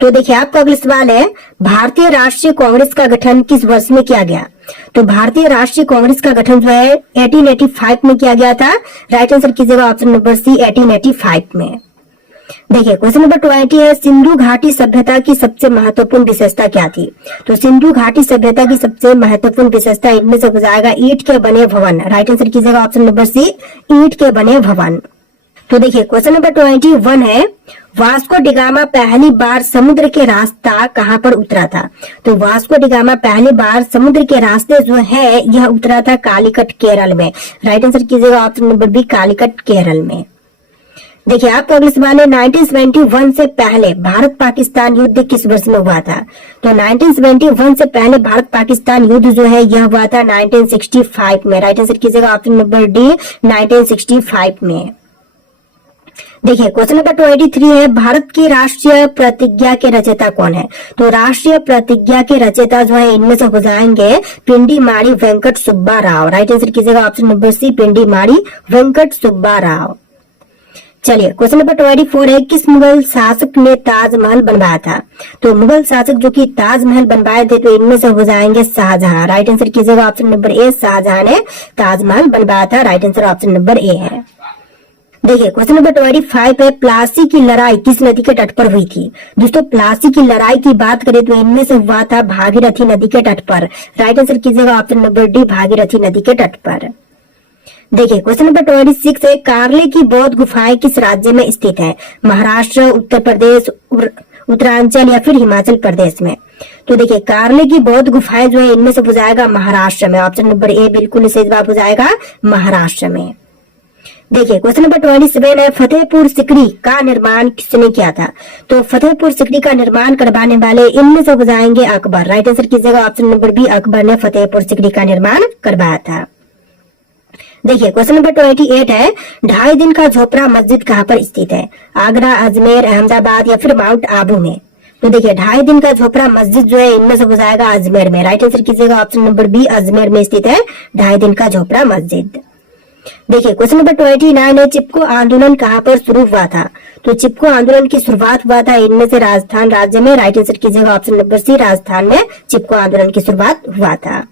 तो देखिए आपका अगला सवाल है, भारतीय राष्ट्रीय कांग्रेस का गठन किस वर्ष में किया गया? तो भारतीय राष्ट्रीय कांग्रेस का गठन जो है 1885 में किया गया था। राइट आंसर कीजिएगा ऑप्शन नंबर सी, 1885 में। देखिए क्वेश्चन नंबर 20 है, सिंधु घाटी सभ्यता की सबसे महत्वपूर्ण विशेषता क्या थी? तो सिंधु घाटी सभ्यता की सबसे महत्वपूर्ण विशेषता इनमें से हो जाएगा ईंट के बने भवन। राइट आंसर कीजिएगा ऑप्शन नंबर सी, ईंट के बने भवन। तो देखिए क्वेश्चन नंबर 21 है, वास्को डिगामा पहली बार समुद्र के रास्ता कहाँ पर उतरा था? तो वास्को डिगामा पहली बार समुद्र के रास्ते जो है यह उतरा था कालीकट केरल में। राइट आंसर कीजिएगा option number B, Calicut Kerala में। देखिए आपका अगला सवाल है, 1971 से पहले भारत पाकिस्तान युद्ध किस वर्ष में हुआ था? तो 1971 से पहले भारत पाकिस्तान युद्ध जो है यह हुआ था 1965 में। राइट आंसर कीजिएगा ऑप्शन नंबर डी, 1965 में। देखिए क्वेश्चन नंबर 23 है, भारत की राष्ट्रीय प्रतिज्ञा के रचयिता कौन है? तो राष्ट्रीय प्रतिज्ञा के रचयिता जो है इनमें से हो जाएंगे पिंडी माड़ी वेंकट सुब्बा राव। राइट आंसर कीजिएगा ऑप्शन नंबर सी, पिंडी माड़ी वेंकट सुब्बा राव। चलिए क्वेश्चन नंबर 24 है, किस मुगल शासक ने ताजमहल बनवाया था? तो मुगल शासक जो कि ताजमहल बनवाए थे तो इनमें से हो जाएंगे शाहजहां। राइट आंसर कीजिएगा ऑप्शन नंबर ए, शाहजहां ने ताजमहल बनवाया था। राइट आंसर ऑप्शन नंबर ए है। देखिए क्वेश्चन नंबर 25 है, प्लासी की लड़ाई किस नदी के तट पर हुई थी? दोस्तों प्लासी की लड़ाई की बात करें तो इनमें से हुआ था भागीरथी नदी के तट पर। राइट आंसर कीजिएगा ऑप्शन नंबर डी, भागीरथी नदी के तट पर। देखिए क्वेश्चन नंबर 26 है, कार्ले की बौद्ध गुफाएं किस राज्य में स्थित है? महाराष्ट्र, उत्तर प्रदेश, उत्तरांचल या फिर हिमाचल प्रदेश में? तो देखिए कार्ले की बौद्ध गुफाएं जो है इनमें से हो जाएगा महाराष्ट्र में। ऑप्शन नंबर ए बिल्कुल सही जवाब हो जाएगा, महाराष्ट्र में। देखिए क्वेश्चन नंबर 27 है, फतेहपुर सिकरी का निर्माण किसने किया था? तो फतेहपुर सिकरी का निर्माण करवाने वाले इनमें से हो जाएंगे अकबर। राइट आंसर कीजिएगा ऑप्शन नंबर बी, अकबर ने फतेहपुर सिकरी का निर्माण करवाया था। देखिए क्वेश्चन नंबर 28 है, 2.5 दिन का झोपड़ा मस्जिद कहाँ पर स्थित है? आगरा, अजमेर, अहमदाबाद या फिर माउंट आबू में? तो देखिए 2.5 दिन का झोपड़ा मस्जिद जो है इनमें से हो जाएगा अजमेर में। राइट आंसर कीजिएगा ऑप्शन नंबर बी, अजमेर में स्थित है 2.5 दिन का झोपड़ा मस्जिद। देखिए क्वेश्चन नंबर 29 है, चिपको आंदोलन कहाँ पर शुरू हुआ था? तो चिपको आंदोलन की शुरुआत हुआ था इनमें से राजस्थान राज्य में। राइट आंसर कीजिएगा ऑप्शन नंबर सी, राजस्थान में चिपको आंदोलन की शुरुआत हुआ था।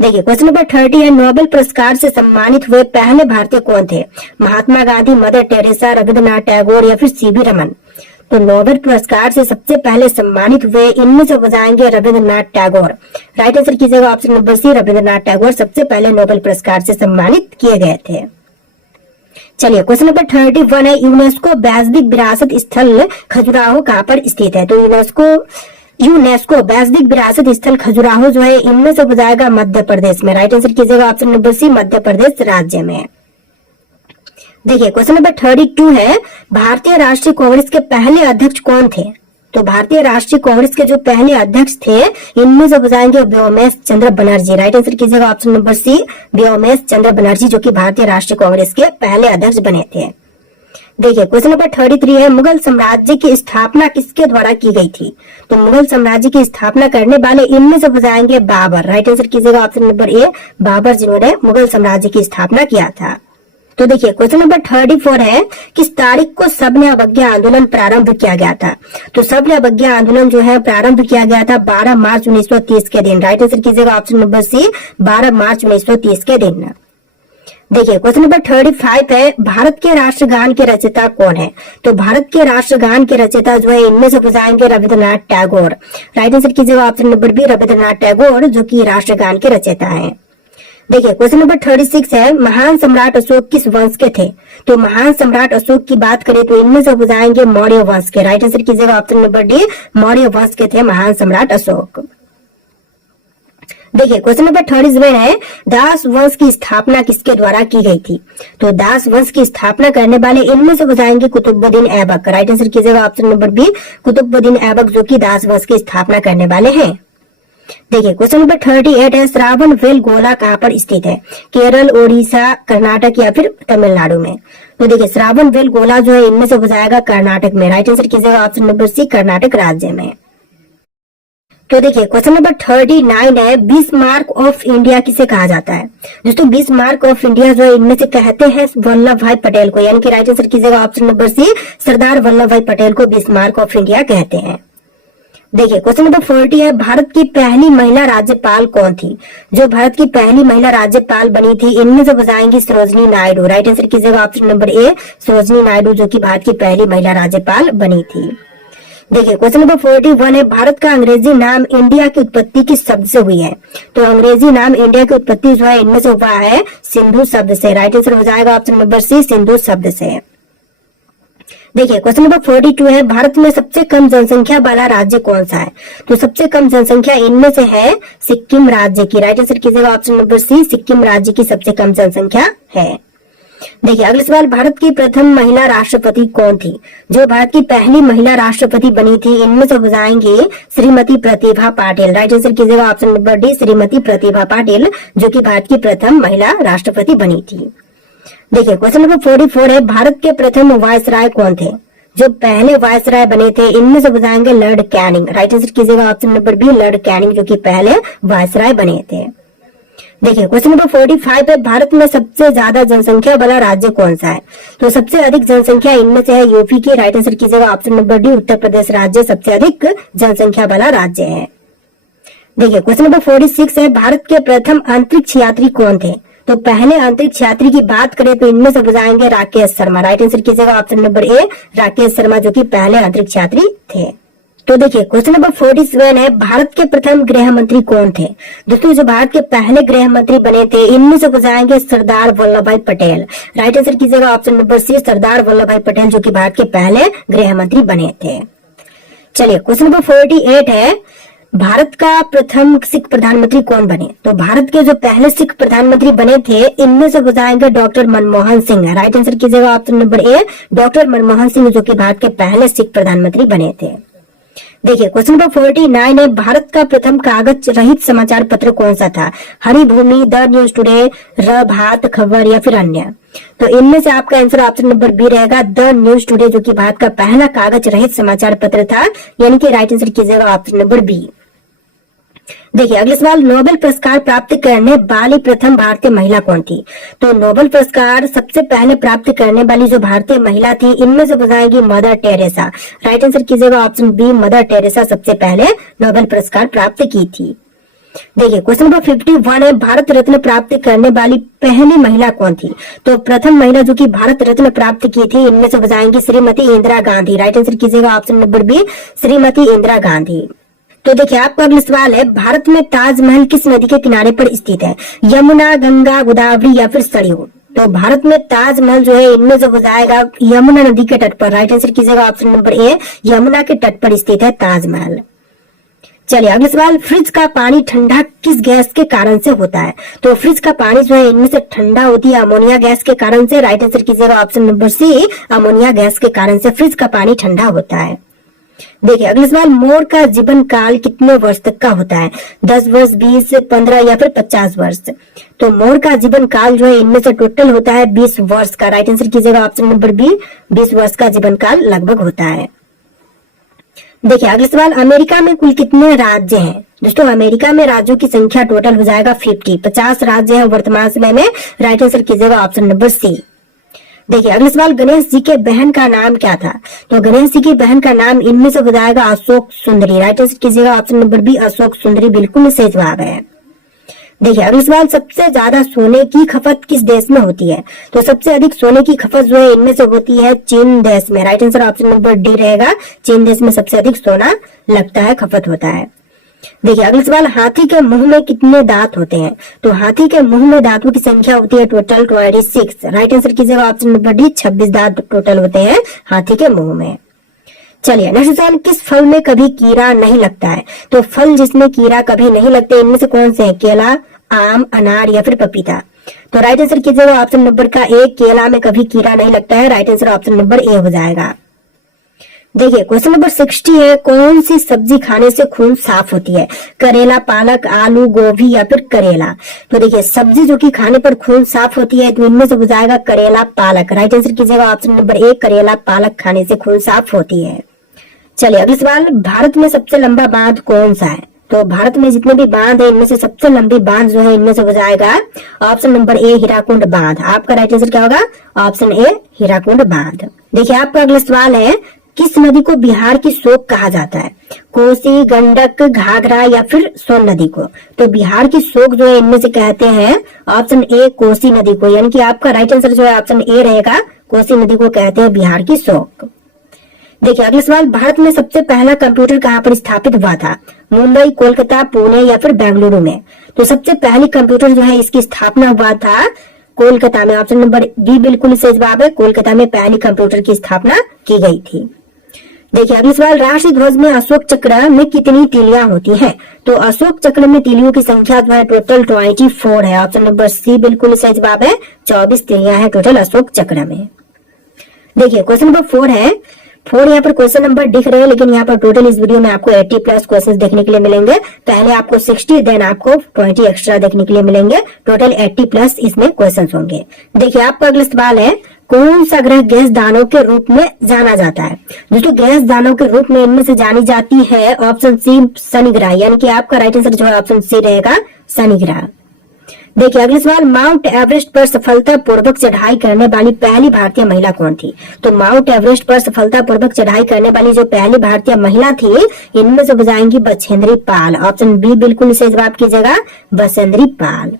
देखिए क्वेश्चन नंबर 30 है, नोबेल पुरस्कार से सम्मानित हुए पहले भारतीय कौन थे? महात्मा गांधी, मदर टेरेसा, रविंद्रनाथ टैगोर या फिर सीवी रमन? तो नोबेल पुरस्कार से सबसे पहले सम्मानित हुए इनमें से हो जाएंगे रविंद्रनाथ टैगोर। राइट आंसर कीजिएगा option number C, Rabindranath Tagore सबसे पहले नोबेल पुरस्कार से सम्मानित किए गए थे। चलिए क्वेश्चन नंबर 31 है, यूनेस्को वैश्विक विरासत स्थल खजुराहो कहाँ पर स्थित है? तो यूनेस्को वैश्विक विरासत स्थल खजुराहो जो है इनमें से हो जाएगा मध्य प्रदेश में। राइट आंसर कीजिएगा ऑप्शन नंबर सी, मध्य प्रदेश राज्य में। देखिए क्वेश्चन नंबर 32 है, भारतीय राष्ट्रीय कांग्रेस के पहले अध्यक्ष कौन थे? तो भारतीय राष्ट्रीय कांग्रेस के जो पहले अध्यक्ष थे इनमें से हो जाएंगे व्योमेश चंद्र बनर्जी। राइट आंसर कीजिएगा ऑप्शन नंबर सी, व्योमेश चंद्र बनर्जी जो कि भारतीय राष्ट्रीय कांग्रेस के पहले अध्यक्ष बने थे। देखिए क्वेश्चन नंबर 33 है, मुगल साम्राज्य की स्थापना किसके द्वारा की गई थी? तो मुगल साम्राज्य की स्थापना करने वाले इनमें से हो जाएंगे बाबर। राइट आंसर कीजिएगा ऑप्शन नंबर ए, बाबर जिन्होंने मुगल साम्राज्य की स्थापना किया था। तो देखिए क्वेश्चन नंबर 34 है, किस तारीख को सब्र अवज्ञा आंदोलन प्रारंभ किया गया था? तो सब्र अवज्ञा आंदोलन जो है प्रारंभ किया गया था 12 मार्च 1930 के दिन। राइट आंसर कीजिएगा ऑप्शन नंबर सी, 12 मार्च 1930 के दिन। देखिए क्वेश्चन नंबर 35 है, भारत के राष्ट्रगान के रचयिता कौन है? तो भारत के राष्ट्रगान के रचयिता जो है इनमें से हो जाएंगे रविंद्रनाथ टैगोर। राइट आंसर कीजिएगा option number B, Rabindranath Tagore जो कि राष्ट्रगान के रचयिता हैं। देखिए क्वेश्चन नंबर 36 है, महान सम्राट अशोक किस वंश के थे? तो महान सम्राट अशोक की बात करें तो इनमें से हो जाएंगे मौर्य वंश के। राइट आंसर कीजिएगा ऑप्शन नंबर डी, मौर्य वंश के थे महान सम्राट अशोक। देखिए क्वेश्चन नंबर 37 है, दास वंश की स्थापना किसके द्वारा की गई थी? तो दास वंश की स्थापना करने वाले इनमें से हो जाएंगे कुतुबुद्दीन ऐबक। राइट आंसर कीजिएगा option number B, Qutbuddin Aibak जो कि दास वंश की स्थापना करने वाले हैं। देखिए क्वेश्चन नंबर 38 है, श्रावण वेल गोला कहाँ पर स्थित है? केरल, ओडिशा, कर्नाटक या फिर तमिलनाडु में? तो देखिए श्रावण वेल गोला जो है इनमें से हो जाएगा कर्नाटक में। राइट आंसर कीजिएगा ऑप्शन नंबर सी, कर्नाटक राज्य में। तो देखिए क्वेश्चन नंबर 39 है, बिस्मार्क ऑफ इंडिया किसे कहा जाता है? दोस्तों बिस्मार्क ऑफ इंडिया जो है इनमें से कहते हैं वल्लभ भाई पटेल को, यानी कि राइट आंसर कीजिएगा ऑप्शन नंबर सी, सरदार वल्लभ भाई पटेल को बिस्मार्क ऑफ इंडिया कहते हैं। देखिए क्वेश्चन नंबर 40 है, भारत की पहली महिला राज्यपाल कौन थी? जो भारत की पहली महिला राज्यपाल बनी थी इनमें से हो जाएंगी सरोजनी नायडू। राइट आंसर कीजिएगा ऑप्शन नंबर ए, सरोजनी नायडू जो कि भारत की पहली महिला राज्यपाल बनी थी। देखिए क्वेश्चन नंबर 41 है, भारत का अंग्रेजी नाम इंडिया की उत्पत्ति किस शब्द से हुई है? तो अंग्रेजी नाम इंडिया की उत्पत्ति जो है इनमें से हुआ है सिंधु शब्द से। राइट आंसर हो जाएगा ऑप्शन नंबर सी, सिंधु शब्द से। देखिए क्वेश्चन नंबर 42 है, भारत में सबसे कम जनसंख्या वाला राज्य कौन सा है? तो सबसे कम जनसंख्या इनमें से है सिक्किम राज्य की। राइट आंसर कीजिएगा ऑप्शन नंबर सी, सिक्किम राज्य की सबसे कम जनसंख्या है। देखिए अगला सवाल, भारत की प्रथम महिला राष्ट्रपति कौन थी? जो भारत की पहली महिला राष्ट्रपति बनी थी इनमें से हो जाएंगे श्रीमती प्रतिभा पाटिल। राइट आंसर कीजिएगा option number D, Shrimati Pratibha Patil जो कि भारत की प्रथम महिला राष्ट्रपति बनी थी। देखिए क्वेश्चन नंबर 44 है, भारत के प्रथम वायसराय कौन थे? जो पहले वायसराय बने थे इनमें से हो जाएंगे लॉर्ड कैनिंग। राइट आंसर कीजिएगा option number B, Lord Canning जो कि पहले वायसराय बने थे। देखिए क्वेश्चन नंबर 45 है, भारत में सबसे ज्यादा जनसंख्या वाला राज्य कौन सा है? तो सबसे अधिक जनसंख्या इनमें से है यूपी की। राइट आंसर कीजिएगा option number D, Uttar Pradesh राज्य सबसे अधिक जनसंख्या वाला राज्य है। देखिए क्वेश्चन नंबर 46 है, भारत के प्रथम अंतरिक्ष यात्री कौन थे? तो पहले अंतरिक्ष यात्री की बात करें तो इनमें से हो जाएंगे राकेश शर्मा। राइट आंसर कीजिएगा ऑप्शन नंबर ए, राकेश शर्मा जो कि पहले अंतरिक्ष यात्री थे। तो देखिए क्वेश्चन नंबर 47 है, भारत के प्रथम गृह मंत्री कौन थे? दोस्तों जो भारत के पहले गृह मंत्री बने थे इनमें से हो जाएंगे सरदार वल्लभ भाई पटेल। राइट आंसर कीजिएगा ऑप्शन नंबर सी, सरदार वल्लभ भाई पटेल जो कि भारत के पहले गृह मंत्री बने थे। चलिए क्वेश्चन नंबर 48 है, भारत का प्रथम सिख प्रधानमंत्री कौन बने? तो भारत के जो पहले सिख प्रधानमंत्री बने थे इनमें से बताएंगे doctor Manmohan Singh. Right answer कीजिएगा option number A, doctor Manmohan Singh जो कि भारत के पहले सिख प्रधानमंत्री बने थे। देखिए क्वेश्चन नंबर 49 है, भारत का प्रथम कागज रहित समाचार पत्र कौन सा था? Haribhoomi, the news today, Prabhat Khabar या फिर अन्य? तो इनमें से आपका आंसर ऑप्शन नंबर बी रहेगा, द न्यूज टुडे, जो कि भारत का पहला कागज रहित समाचार पत्र था, यानी कि राइट आंसर कीजिएगा ऑप्शन नंबर बी। देखिए अगले सवाल, नोबेल पुरस्कार प्राप्त करने वाली प्रथम भारतीय महिला कौन थी? तो नोबेल पुरस्कार सबसे पहले प्राप्त करने वाली जो भारतीय महिला थी इनमें से बताएगी मदर टेरेसा। राइट आंसर कीजिएगा ऑप्शन बी, मदर टेरेसा सबसे पहले नोबेल पुरस्कार प्राप्त की थी। देखिए क्वेश्चन नंबर 51 है, भारत रत्न प्राप्त करने वाली पहली महिला कौन थी? तो प्रथम महिला जो कि भारत रत्न प्राप्त की थी इनमें से बताएंगी श्रीमती इंदिरा गांधी। राइट आंसर कीजिएगा option number B, Shrimati Indira Gandhi. तो देखिए आपका अगला सवाल है, भारत में ताजमहल किस नदी के किनारे पर स्थित है? यमुना, गंगा, गोदावरी या फिर सरयू? तो भारत में ताजमहल जो है इनमें से हो जाएगा यमुना नदी के तट पर। राइट आंसर कीजिएगा ऑप्शन नंबर ए, यमुना के तट पर स्थित है ताजमहल। चलिए अगला सवाल, फ्रिज का पानी ठंडा किस गैस के कारण से होता है? तो फ्रिज का पानी जो है इनमें से ठंडा होती है अमोनिया गैस के कारण से। राइट आंसर कीजिएगा option number C, ammonia gas के कारण से फ्रिज का पानी ठंडा होता है। देखिए अगला सवाल, मोर का जीवन काल कितने वर्ष तक का होता है? 10 वर्ष, 20, 15 या फिर 50 वर्ष? तो मोर का जीवन काल जो है इनमें से टोटल होता है 20 वर्ष का। राइट आंसर कीजिएगा ऑप्शन नंबर बी, 20 वर्ष का जीवन काल लगभग होता है। देखिए अगला सवाल, अमेरिका में कुल कितने राज्य हैं? दोस्तों अमेरिका में राज्यों की संख्या टोटल हो जाएगा 50 राज्य हैं वर्तमान समय में। राइट आंसर कीजिएगा ऑप्शन नंबर सी। देखिए अगला सवाल, गणेश जी के बहन का नाम क्या था? तो गणेश जी की बहन का नाम इनमें से बताएगा अशोक सुंदरी। राइट आंसर कीजिएगा ऑप्शन नंबर बी, अशोक सुंदरी बिल्कुल सही जवाब है। देखिए अगला सवाल, सबसे ज्यादा सोने की खपत किस देश में होती है? तो सबसे अधिक सोने की खपत जो है इनमें से होती है चीन देश में। Right answer option number D रहेगा, चीन देश में सबसे अधिक सोना लगता है, खपत होता है। देखिए अगला सवाल, हाथी के मुंह में कितने दांत होते हैं? तो हाथी के मुंह में दांतों की संख्या होती है टोटल 26। राइट आंसर कीजिएगा ऑप्शन नंबर डी, 26 दांत टोटल होते हैं हाथी के मुंह में। चलिए नेक्स्ट सवाल, किस फल में कभी कीड़ा नहीं लगता है? तो फल जिसमें कीड़ा कभी नहीं लगते इनमें से कौन से हैं? केला, आम, अनार या फिर पपीता? तो राइट आंसर कीजिएगा ऑप्शन नंबर का ए, केला में कभी कीड़ा नहीं लगता है। राइट आंसर ऑप्शन नंबर ए हो जाएगा। देखिए क्वेश्चन नंबर 60 है, कौन सी सब्जी खाने से खून साफ होती है? करेला, पालक, आलू, गोभी या फिर करेला? तो देखिए सब्जी जो कि खाने पर खून साफ होती है तो इनमें से हो जाएगा करेला, पालक। राइट आंसर कीजिएगा ऑप्शन नंबर ए, करेला, पालक खाने से खून साफ होती है। चलिए अगला सवाल, भारत में सबसे लंबा बांध कौन सा है? तो भारत में जितने भी बांध है इनमें से सबसे लंबी बांध जो है इनमें से हो जाएगा ऑप्शन नंबर ए, हीराकुंड बांध। आपका राइट आंसर क्या होगा? ऑप्शन ए, हीराकुंड बांध। देखिए आपका अगला सवाल है, किस नदी को बिहार की शोक कहा जाता है? कोसी, गंडक, घाघरा या फिर सोन नदी को? तो बिहार की शोक जो है इनमें से कहते हैं ऑप्शन ए, कोसी नदी को, यानी कि आपका राइट आंसर जो है ऑप्शन ए रहेगा, कोसी नदी को कहते हैं बिहार की शोक। देखिए अगला सवाल, भारत में सबसे पहला कंप्यूटर कहाँ पर स्थापित हुआ था? मुंबई, कोलकाता, पुणे या फिर बेंगलुरु में? तो सबसे पहली कंप्यूटर जो है इसकी स्थापना हुआ था कोलकाता में। ऑप्शन नंबर बी बिल्कुल सही जवाब है, कोलकाता में पहली कंप्यूटर की स्थापना की गई थी। देखिए अगला सवाल, राष्ट्रीय ध्वज में अशोक चक्र में कितनी तीलियां होती हैं? तो अशोक चक्र में तीलियों की संख्या जो है टोटल 24 है। ऑप्शन नंबर सी बिल्कुल सही जवाब है, 24 तीलियां है टोटल अशोक चक्र में। देखिए क्वेश्चन नंबर 4 है, 4 यहाँ पर क्वेश्चन नंबर दिख रहे हैं लेकिन यहाँ पर टोटल इस वीडियो में आपको 80+ क्वेश्चन देखने के लिए मिलेंगे। पहले आपको 60 देन आपको 20 एक्स्ट्रा देखने के लिए मिलेंगे। टोटल 80+ इसमें क्वेश्चन होंगे। देखिए आपका अगला सवाल है, कौन सा ग्रह गैस दानव के रूप में जाना जाता है? दोस्तों गैस दानव के रूप में इनमें से जानी जाती है ऑप्शन सी, शनि ग्रह, यानी कि आपका राइट आंसर जो है ऑप्शन सी रहेगा, शनि ग्रह। देखिए अगला सवाल, माउंट एवरेस्ट पर सफलतापूर्वक चढ़ाई करने वाली पहली भारतीय महिला कौन थी? तो माउंट एवरेस्ट पर सफलतापूर्वक चढ़ाई करने वाली जो पहली भारतीय महिला थी इनमें से बजाएंगी बछेंद्री पाल। ऑप्शन बी बिल्कुल सही जवाब कीजिएगा, बछेंद्री पाल।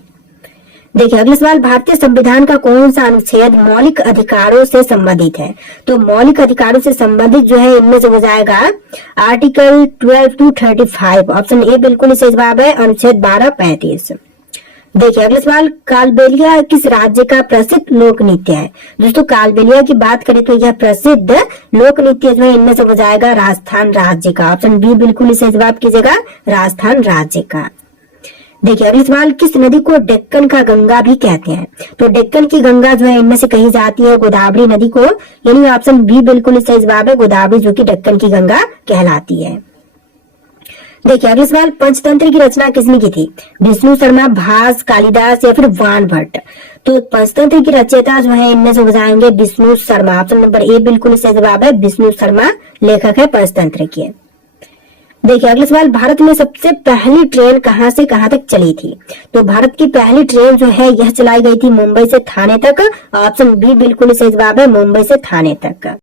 देखिए अगला सवाल, भारतीय संविधान का कौन सा अनुच्छेद मौलिक अधिकारों से संबंधित है? तो मौलिक अधिकारों से संबंधित जो है इनमें से हो जाएगा आर्टिकल 12 to 35। ऑप्शन ए बिल्कुल सही जवाब है, अनुच्छेद 12, 35। देखिए अगला सवाल, कालबेलिया किस राज्य का प्रसिद्ध लोक नृत्य है? दोस्तों कालबेलिया की बात करें तो यह प्रसिद्ध लोक नृत्य जो है इनमें से हो जाएगा राजस्थान राज्य का। ऑप्शन बी बिल्कुल इसे जवाब कीजिएगा, राजस्थान राज्य का। देखिए अगला सवाल, किस नदी को डेक्कन का गंगा भी कहते हैं? तो डेक्कन की गंगा जो है इनमें से कही जाती है गोदावरी नदी को, यानी ऑप्शन बी बिल्कुल सही जवाब है, गोदावरी जो कि डेक्कन की गंगा कहलाती है। देखिए अगला सवाल, पंचतंत्र की रचना किसने की थी? विष्णु शर्मा, भास, कालिदास या फिर वान भट्ट? तो पंचतंत्र की रचयिता जो है इनमें से हो जाएंगे विष्णु शर्मा। ऑप्शन नंबर ए बिल्कुल सही जवाब है, विष्णु शर्मा लेखक है पंचतंत्र के। देखिए अगला सवाल, भारत में सबसे पहली ट्रेन कहां से कहां तक चली थी? तो भारत की पहली ट्रेन जो है यह चलाई गई थी मुंबई से थाने तक। ऑप्शन बी बिल्कुल सही जवाब है, मुंबई से थाने तक।